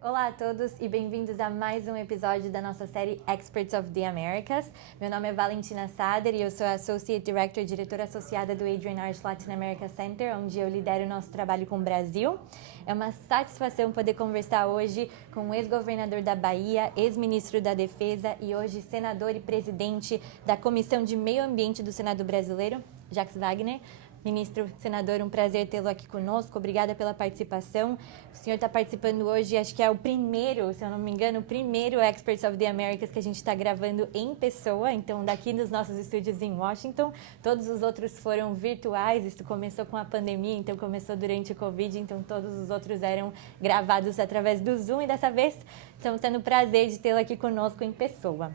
Olá a todos e bem-vindos a mais um episódio da nossa série Experts of the Americas. Meu nome é Valentina Sader e eu sou a Associate Director, diretora associada do Adrian Arch Latin America Center, onde eu lidero o nosso trabalho com o Brasil. É uma satisfação poder conversar hoje com o ex-governador da Bahia, ex-ministro da Defesa e hoje senador e presidente da Comissão de Meio Ambiente do Senado Brasileiro, Jacques Wagner. Ministro, senador, um prazer tê-lo aqui conosco, obrigada pela participação. O senhor está participando hoje, acho que é o primeiro, se eu não me engano, o primeiro Experts of the Americas que a gente está gravando em pessoa, então daqui nos nossos estúdios em Washington. Todos os outros foram virtuais, isso começou com a pandemia, então começou durante o Covid, então todos os outros eram gravados através do Zoom e dessa vez estamos tendo o prazer de tê-lo aqui conosco em pessoa.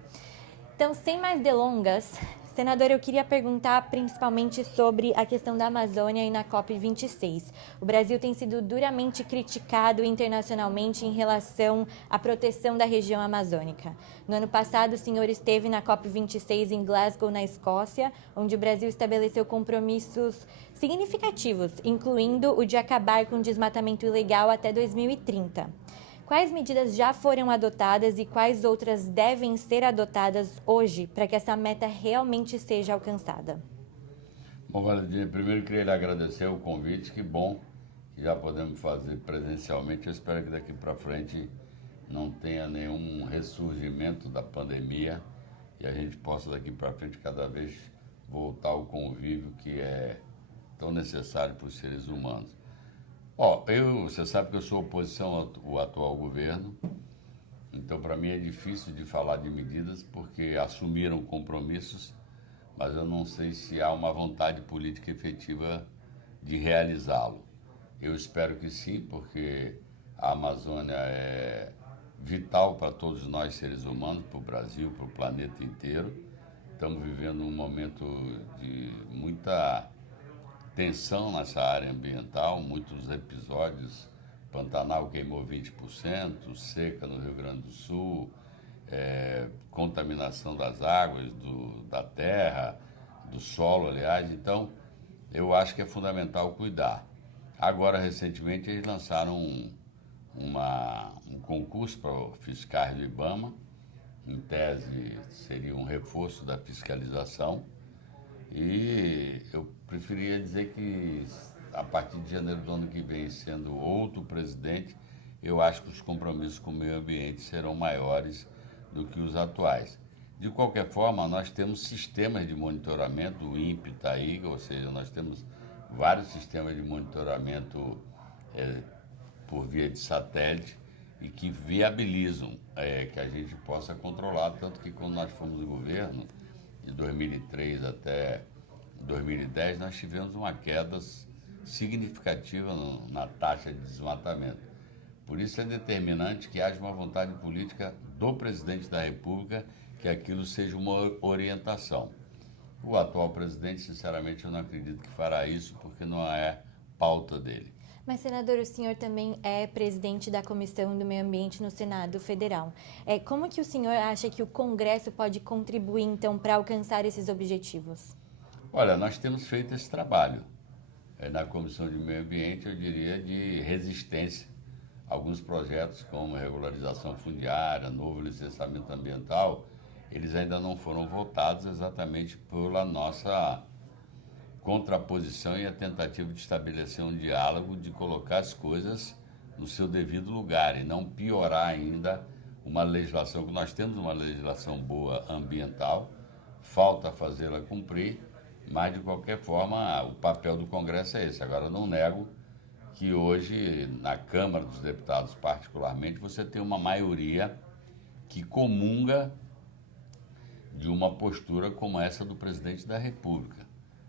Então, sem mais delongas, senador, eu queria perguntar principalmente sobre a questão da Amazônia e na COP26. O Brasil tem sido duramente criticado internacionalmente em relação à proteção da região amazônica. No ano passado, o senhor esteve na COP26 em Glasgow, na Escócia, onde o Brasil estabeleceu compromissos significativos, incluindo o de acabar com o desmatamento ilegal até 2030. Quais medidas já foram adotadas e quais outras devem ser adotadas hoje para que essa meta realmente seja alcançada? Bom, Valentina, primeiro queria lhe agradecer o convite, que bom que já podemos fazer presencialmente. Eu espero que daqui para frente não tenha nenhum ressurgimento da pandemia e a gente possa daqui para frente cada vez voltar ao convívio que é tão necessário para os seres humanos. Você sabe que eu sou oposição ao atual governo, então para mim é difícil de falar de medidas porque assumiram compromissos, mas eu não sei se há uma vontade política efetiva de realizá-lo. Eu espero que sim, porque a Amazônia é vital para todos nós seres humanos, para o Brasil, para o planeta inteiro. Estamos vivendo um momento de muita tensão nessa área ambiental, muitos episódios. Pantanal queimou 20%, seca no Rio Grande do Sul, contaminação das águas, da terra, do solo, aliás. Então, eu acho que é fundamental cuidar. Agora, recentemente, eles lançaram um concurso para fiscais do IBAMA, em tese seria um reforço da fiscalização, e eu preferia dizer que a partir de janeiro do ano que vem, sendo outro presidente, eu acho que os compromissos com o meio ambiente serão maiores do que os atuais. De qualquer forma, nós temos sistemas de monitoramento, o INPE está aí, ou seja, nós temos vários sistemas de monitoramento por via de satélite e que viabilizam que a gente possa controlar, tanto que quando nós fomos no governo, de 2003 até 2010, nós tivemos uma queda significativa na taxa de desmatamento. Por isso é determinante que haja uma vontade política do presidente da República que aquilo seja uma orientação. O atual presidente, sinceramente, eu não acredito que fará isso porque não é pauta dele. Mas, senador, o senhor também é presidente da Comissão do Meio Ambiente no Senado Federal. Como que o senhor acha que o Congresso pode contribuir, então, para alcançar esses objetivos? Olha, nós temos feito esse trabalho. Na Comissão de Meio Ambiente, eu diria, de resistência. Alguns projetos, como regularização fundiária, novo licenciamento ambiental, eles ainda não foram votados exatamente pela nossa contraposição e a tentativa de estabelecer um diálogo, de colocar as coisas no seu devido lugar e não piorar ainda uma legislação, que nós temos uma legislação boa ambiental, falta fazê-la cumprir, mas de qualquer forma o papel do Congresso é esse. Agora, não nego que hoje, na Câmara dos Deputados particularmente, você tem uma maioria que comunga de uma postura como essa do presidente da República,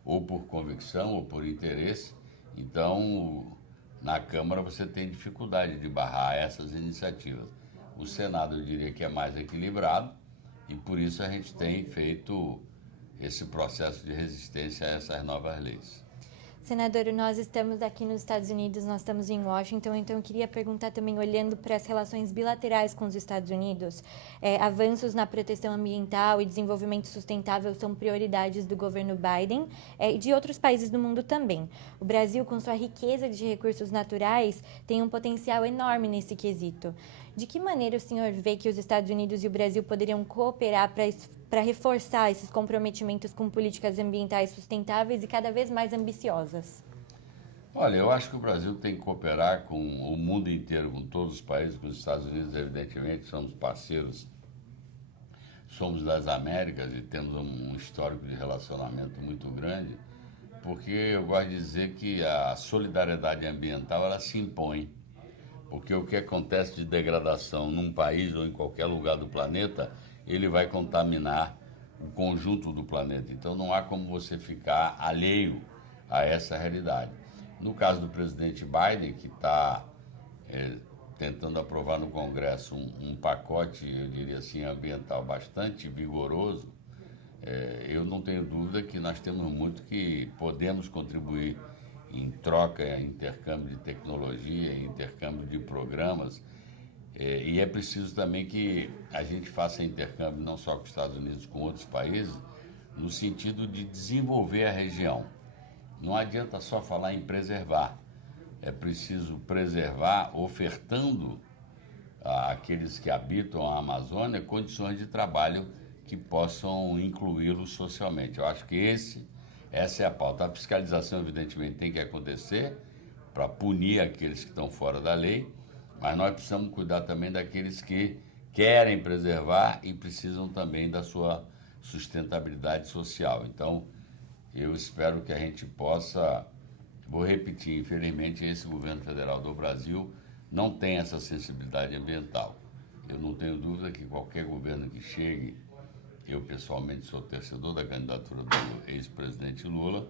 ou por convicção ou por interesse. Então, na Câmara você tem dificuldade de barrar essas iniciativas. O Senado, eu diria que é mais equilibrado e por isso a gente tem feito esse processo de resistência a essas novas leis. Senador, nós estamos aqui nos Estados Unidos, nós estamos em Washington, então eu queria perguntar também, olhando para as relações bilaterais com os Estados Unidos, avanços na proteção ambiental e desenvolvimento sustentável são prioridades do governo Biden e de outros países do mundo também. O Brasil, com sua riqueza de recursos naturais, tem um potencial enorme nesse quesito. De que maneira o senhor vê que os Estados Unidos e o Brasil poderiam cooperar para reforçar esses comprometimentos com políticas ambientais sustentáveis e cada vez mais ambiciosas? Olha, eu acho que o Brasil tem que cooperar com o mundo inteiro, com todos os países, com os Estados Unidos, evidentemente, somos parceiros, somos das Américas e temos um histórico de relacionamento muito grande, porque eu gosto de dizer que a solidariedade ambiental, ela se impõe. Porque o que acontece de degradação num país ou em qualquer lugar do planeta, ele vai contaminar o conjunto do planeta. Então não há como você ficar alheio a essa realidade. No caso do presidente Biden, que está tentando aprovar no Congresso um pacote, eu diria assim, ambiental bastante vigoroso, eu não tenho dúvida que nós temos muito que podemos contribuir em troca, em intercâmbio de tecnologia, em intercâmbio de programas. E é preciso também que a gente faça intercâmbio não só com os Estados Unidos, com outros países, no sentido de desenvolver a região. Não adianta só falar em preservar. É preciso preservar ofertando àqueles que habitam a Amazônia condições de trabalho que possam incluí-los socialmente. Eu acho que essa é a pauta. A fiscalização, evidentemente, tem que acontecer para punir aqueles que estão fora da lei, mas nós precisamos cuidar também daqueles que querem preservar e precisam também da sua sustentabilidade social. Então, eu espero que a gente possa, vou repetir, infelizmente, esse governo federal do Brasil não tem essa sensibilidade ambiental. Eu não tenho dúvida que qualquer governo que chegue, eu pessoalmente sou torcedor da candidatura do ex-presidente Lula,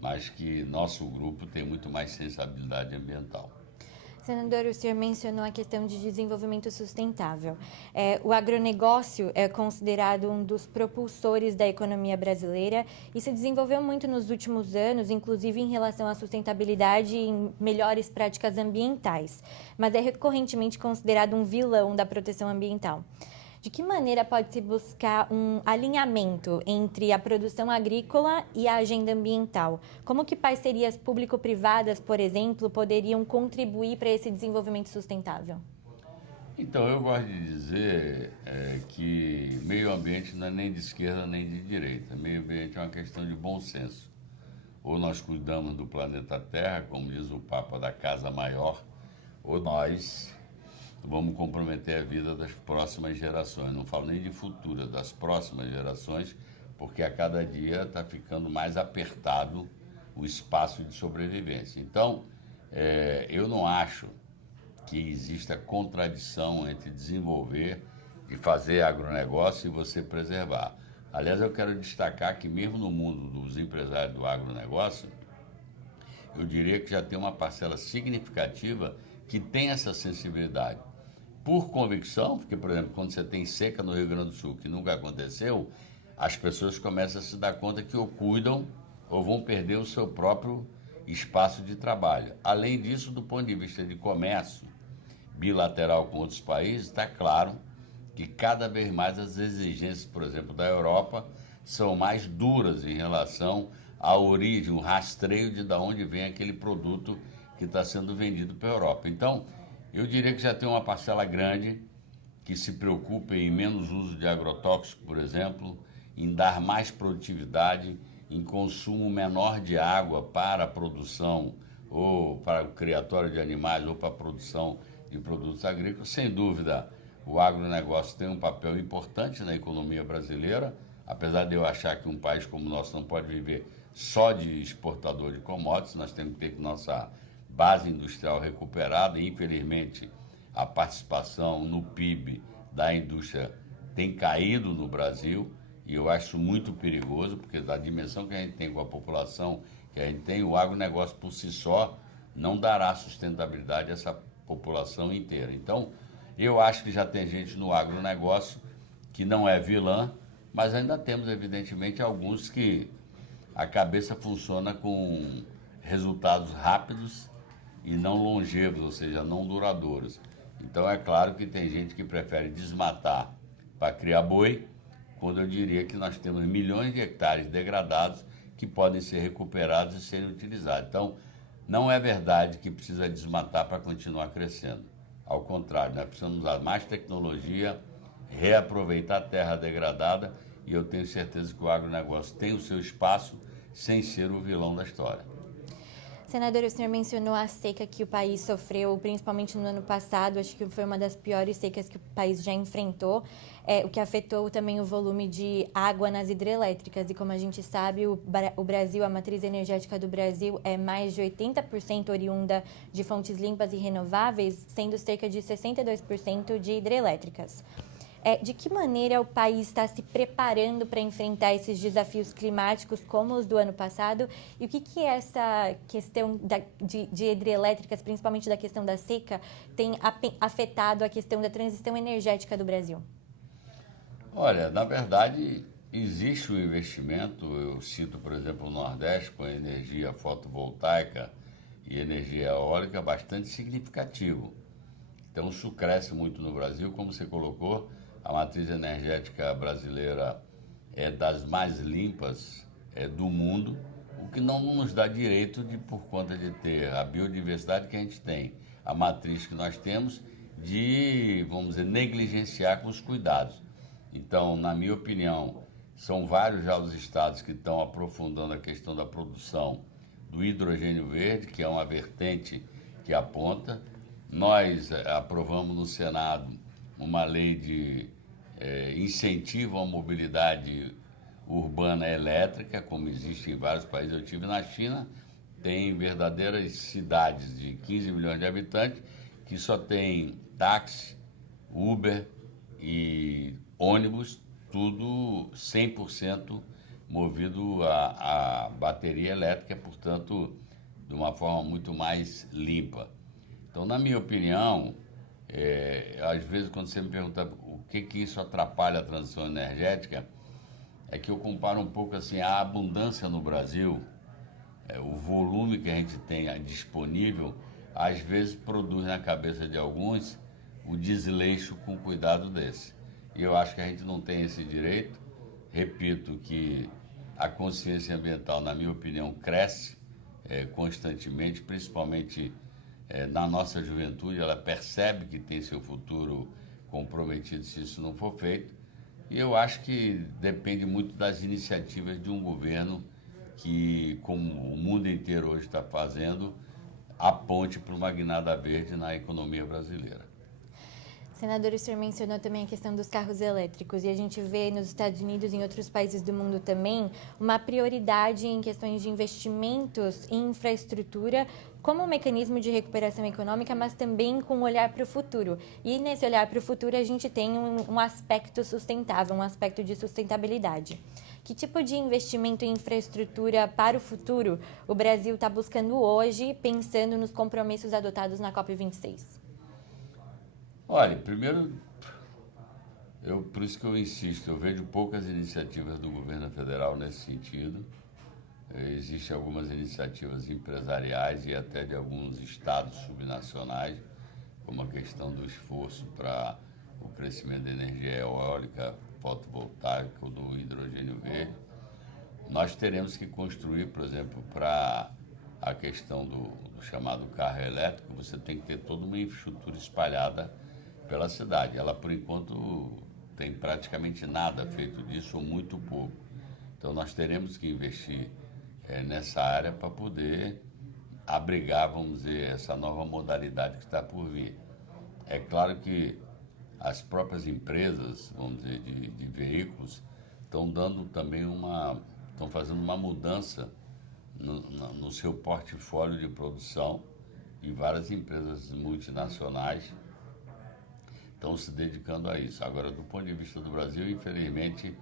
mas que nosso grupo tem muito mais sensibilidade ambiental. Senador, o senhor mencionou a questão de desenvolvimento sustentável. O agronegócio é considerado um dos propulsores da economia brasileira e se desenvolveu muito nos últimos anos, inclusive em relação à sustentabilidade e em melhores práticas ambientais, mas é recorrentemente considerado um vilão da proteção ambiental. De que maneira pode-se buscar um alinhamento entre a produção agrícola e a agenda ambiental? Como que parcerias público-privadas, por exemplo, poderiam contribuir para esse desenvolvimento sustentável? Então, eu gosto de dizer que meio ambiente não é nem de esquerda nem de direita. Meio ambiente é uma questão de bom senso. Ou nós cuidamos do planeta Terra, como diz o Papa da Casa Maior, ou nós vamos comprometer a vida das próximas gerações. Não falo nem de futura, das próximas gerações, porque a cada dia está ficando mais apertado o espaço de sobrevivência. Então, eu não acho que exista contradição entre desenvolver e fazer agronegócio e você preservar. Aliás, eu quero destacar que mesmo no mundo dos empresários do agronegócio, eu diria que já tem uma parcela significativa que tem essa sensibilidade. Por convicção, porque, por exemplo, quando você tem seca no Rio Grande do Sul, que nunca aconteceu, as pessoas começam a se dar conta que ou cuidam ou vão perder o seu próprio espaço de trabalho. Além disso, do ponto de vista de comércio bilateral com outros países, está claro que cada vez mais as exigências, por exemplo, da Europa, são mais duras em relação à origem, o rastreio de onde vem aquele produto que está sendo vendido para a Europa. Então, eu diria que já tem uma parcela grande que se preocupa em menos uso de agrotóxico, por exemplo, em dar mais produtividade, em consumo menor de água para a produção ou para o criatório de animais ou para a produção de produtos agrícolas. Sem dúvida, o agronegócio tem um papel importante na economia brasileira, apesar de eu achar que um país como o nosso não pode viver só de exportador de commodities, nós temos que ter nossa base industrial recuperada e, infelizmente, a participação no PIB da indústria tem caído no Brasil e eu acho muito perigoso, porque da dimensão que a gente tem com a população que a gente tem, o agronegócio por si só não dará sustentabilidade a essa população inteira. Então, eu acho que já tem gente no agronegócio que não é vilã, mas ainda temos, evidentemente, alguns que a cabeça funciona com resultados rápidos e não longevos, ou seja, não duradouros. Então é claro que tem gente que prefere desmatar para criar boi, quando eu diria que nós temos milhões de hectares degradados que podem ser recuperados e serem utilizados. Então, não é verdade que precisa desmatar para continuar crescendo. Ao contrário, nós precisamos usar mais tecnologia, reaproveitar a terra degradada, e eu tenho certeza que o agronegócio tem o seu espaço sem ser o vilão da história. Senador, o senhor mencionou a seca que o país sofreu, principalmente no ano passado. Acho que foi uma das piores secas que o país já enfrentou, o que afetou também o volume de água nas hidrelétricas. E como a gente sabe, o Brasil, a matriz energética do Brasil é mais de 80% oriunda de fontes limpas e renováveis, sendo cerca de 62% de hidrelétricas. De que maneira o país está se preparando para enfrentar esses desafios climáticos como os do ano passado? E o que essa questão de hidrelétricas, principalmente da questão da seca, tem afetado a questão da transição energética do Brasil? Olha, na verdade, existe um investimento, eu cito, por exemplo, o Nordeste, com energia fotovoltaica e energia eólica bastante significativo. Então, isso cresce muito no Brasil, como você colocou. A matriz energética brasileira é das mais limpas do mundo, o que não nos dá direito de, por conta de ter a biodiversidade que a gente tem, a matriz que nós temos, de, vamos dizer, negligenciar com os cuidados. Então, na minha opinião, são vários já os estados que estão aprofundando a questão da produção do hidrogênio verde, que é uma vertente que aponta. Nós aprovamos no Senado uma lei de incentivo à mobilidade urbana elétrica, como existe em vários países. Eu estive na China, tem verdadeiras cidades de 15 milhões de habitantes que só tem táxi, Uber e ônibus, tudo 100% movido a bateria elétrica, portanto, de uma forma muito mais limpa. Então, na minha opinião, às vezes quando você me pergunta o que isso atrapalha a transição energética, é que eu comparo um pouco assim, a abundância no Brasil, o volume que a gente tem disponível, às vezes produz na cabeça de alguns o desleixo com cuidado desse. E eu acho que a gente não tem esse direito. Repito que a consciência ambiental, na minha opinião, cresce constantemente, principalmente na nossa juventude. Ela percebe que tem seu futuro comprometido se isso não for feito. E eu acho que depende muito das iniciativas de um governo que, como o mundo inteiro hoje está fazendo, aponte para uma guinada verde na economia brasileira. Senador, o senhor mencionou também a questão dos carros elétricos, e a gente vê nos Estados Unidos e em outros países do mundo também uma prioridade em questões de investimentos em infraestrutura como um mecanismo de recuperação econômica, mas também com um olhar para o futuro. E nesse olhar para o futuro a gente tem um aspecto sustentável, um aspecto de sustentabilidade. Que tipo de investimento em infraestrutura para o futuro o Brasil está buscando hoje, pensando nos compromissos adotados na COP26? Olha, primeiro, por isso que eu insisto, eu vejo poucas iniciativas do governo federal nesse sentido. Existem algumas iniciativas empresariais e até de alguns estados subnacionais, como a questão do esforço para o crescimento da energia eólica, fotovoltaica ou do hidrogênio verde. Nós teremos que construir, por exemplo, para a questão do chamado carro elétrico, você tem que ter toda uma infraestrutura espalhada pela cidade. Ela, por enquanto, tem praticamente nada feito disso, ou muito pouco. Então, nós teremos que investir nessa área para poder abrigar, vamos dizer, essa nova modalidade que está por vir. É claro que as próprias empresas, vamos dizer, de veículos, estão dando também estão fazendo uma mudança no seu portfólio de produção, e várias empresas multinacionais estão se dedicando a isso. Agora, do ponto de vista do Brasil, infelizmente,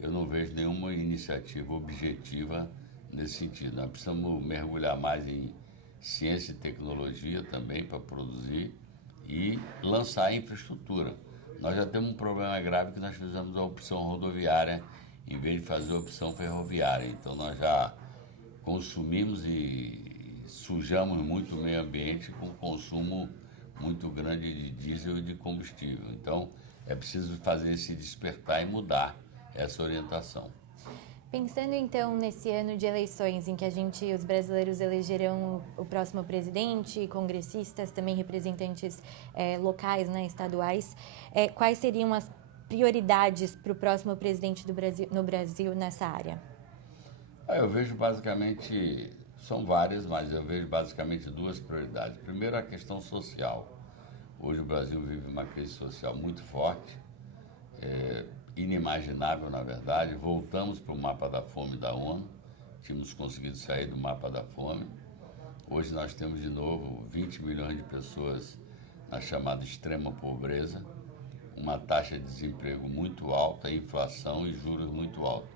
eu não vejo nenhuma iniciativa objetiva nesse sentido. Nós precisamos mergulhar mais em ciência e tecnologia também para produzir e lançar a infraestrutura. Nós já temos um problema grave que nós fizemos a opção rodoviária em vez de fazer a opção ferroviária. Então, nós já consumimos e sujamos muito o meio ambiente com consumo muito grande de diesel e de combustível. Então, é preciso fazer esse despertar e mudar essa orientação. Pensando então nesse ano de eleições em que os brasileiros elegerão o próximo presidente, congressistas, também representantes locais, né, estaduais, quais seriam as prioridades para o próximo presidente no Brasil nessa área? Eu vejo basicamente, são várias, mas eu vejo basicamente duas prioridades. Primeiro, a questão social. Hoje o Brasil vive uma crise social muito forte, inimaginável, na verdade. Voltamos para o mapa da fome da ONU, tínhamos conseguido sair do mapa da fome. Hoje nós temos de novo 20 milhões de pessoas na chamada extrema pobreza, uma taxa de desemprego muito alta, inflação e juros muito altos,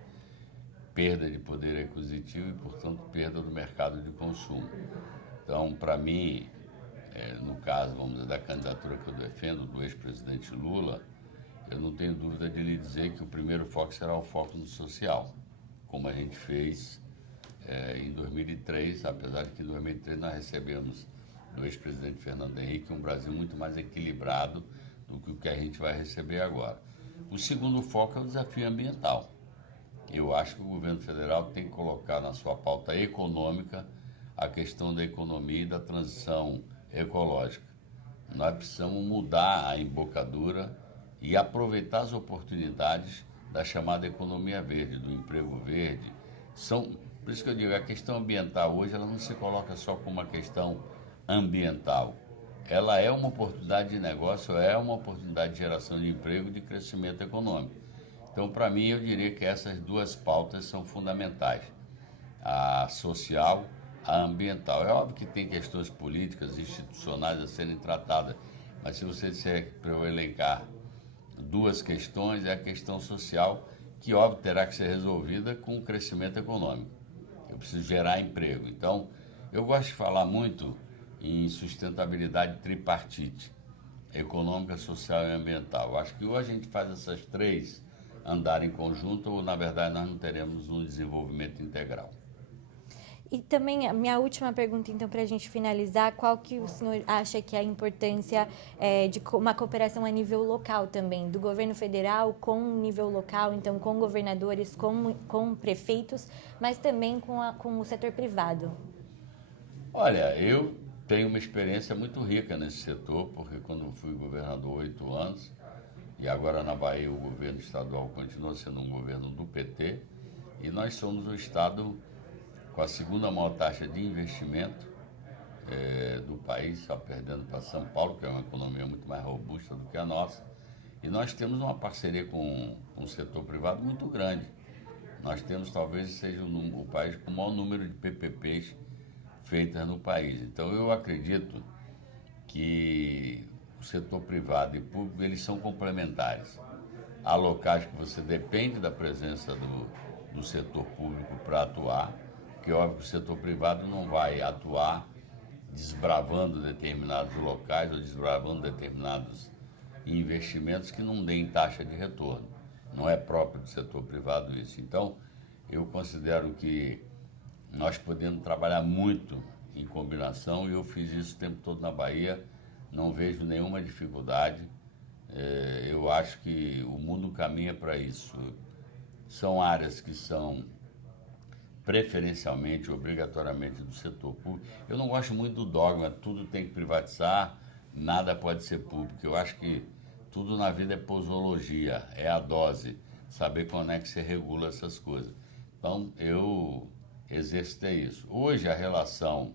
perda de poder aquisitivo e, portanto, perda do mercado de consumo. Então, para mim, no caso, vamos dizer, da candidatura que eu defendo, do ex-presidente Lula, eu não tenho dúvida de lhe dizer que o primeiro foco será o foco no social, como a gente fez em 2003, apesar de que em 2003 nós recebemos do ex-presidente Fernando Henrique um Brasil muito mais equilibrado do que o que a gente vai receber agora. O segundo foco é o desafio ambiental. Eu acho que o governo federal tem que colocar na sua pauta econômica a questão da economia e da transição ecológica. Nós precisamos mudar a embocadura e aproveitar as oportunidades da chamada economia verde, do emprego verde. Por isso que eu digo, a questão ambiental hoje ela não se coloca só como uma questão ambiental. Ela é uma oportunidade de negócio, é uma oportunidade de geração de emprego e de crescimento econômico. Então, para mim, eu diria que essas duas pautas são fundamentais, a social, a ambiental. É óbvio que tem questões políticas, institucionais a serem tratadas, mas se você disser para eu elencar duas questões, é a questão social, que óbvio terá que ser resolvida com o crescimento econômico. Eu preciso gerar emprego. Então, eu gosto de falar muito em sustentabilidade tripartite, econômica, social e ambiental. Eu acho que ou a gente faz essas três andar em conjunto, ou na verdade nós não teremos um desenvolvimento integral. E também a minha última pergunta, então, para a gente finalizar, qual que o senhor acha que é a importância de uma cooperação a nível local também, do governo federal com o nível local, então com governadores, com prefeitos, mas também com o setor privado? Olha, eu tenho uma experiência muito rica nesse setor, porque quando eu fui governador 8 anos, e agora na Bahia o governo estadual continua sendo um governo do PT, e nós somos o estado com a segunda maior taxa de investimento do país, só perdendo para São Paulo, que é uma economia muito mais robusta do que a nossa. E nós temos uma parceria com o setor privado muito grande. Nós temos, talvez, seja o país com o maior número de PPPs feitas no país. Então, eu acredito que o setor privado e público, eles são complementares. Há locais que você depende da presença do setor público para atuar, porque, óbvio, que o setor privado não vai atuar desbravando determinados locais ou desbravando determinados investimentos que não deem taxa de retorno. Não é próprio do setor privado isso. Então, eu considero que nós podemos trabalhar muito em combinação, e eu fiz isso o tempo todo na Bahia, não vejo nenhuma dificuldade. Eu acho que o mundo caminha para isso. São áreas que são preferencialmente, obrigatoriamente do setor público. Eu não gosto muito do dogma, tudo tem que privatizar, nada pode ser público. Eu acho que tudo na vida é posologia, é a dose, saber quando é que você regula essas coisas. Então, eu exercitei isso. Hoje, a relação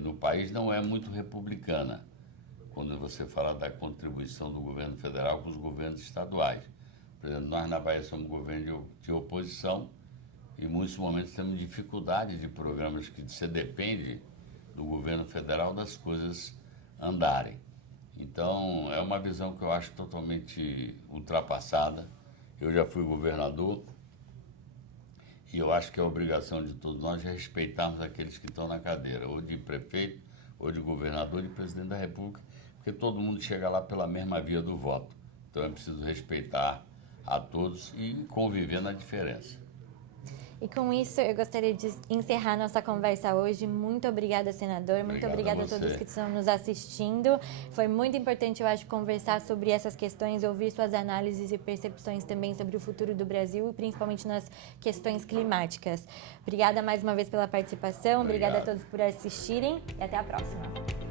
no país não é muito republicana, quando você fala da contribuição do governo federal com os governos estaduais. Por exemplo, nós na Bahia somos um governo de oposição, e em muitos momentos temos dificuldade de programas que você depende do governo federal das coisas andarem. Então, é uma visão que eu acho totalmente ultrapassada. Eu já fui governador e eu acho que é obrigação de todos nós respeitarmos aqueles que estão na cadeira, ou de prefeito, ou de governador, ou de presidente da República, porque todo mundo chega lá pela mesma via do voto. Então, é preciso respeitar a todos e conviver na diferença. E com isso, eu gostaria de encerrar nossa conversa hoje. Muito obrigada, senador. Muito obrigada a todos que estão nos assistindo. Foi muito importante, eu acho, conversar sobre essas questões, ouvir suas análises e percepções também sobre o futuro do Brasil e principalmente nas questões climáticas. Obrigada mais uma vez pela participação. Obrigada a todos por assistirem e até a próxima.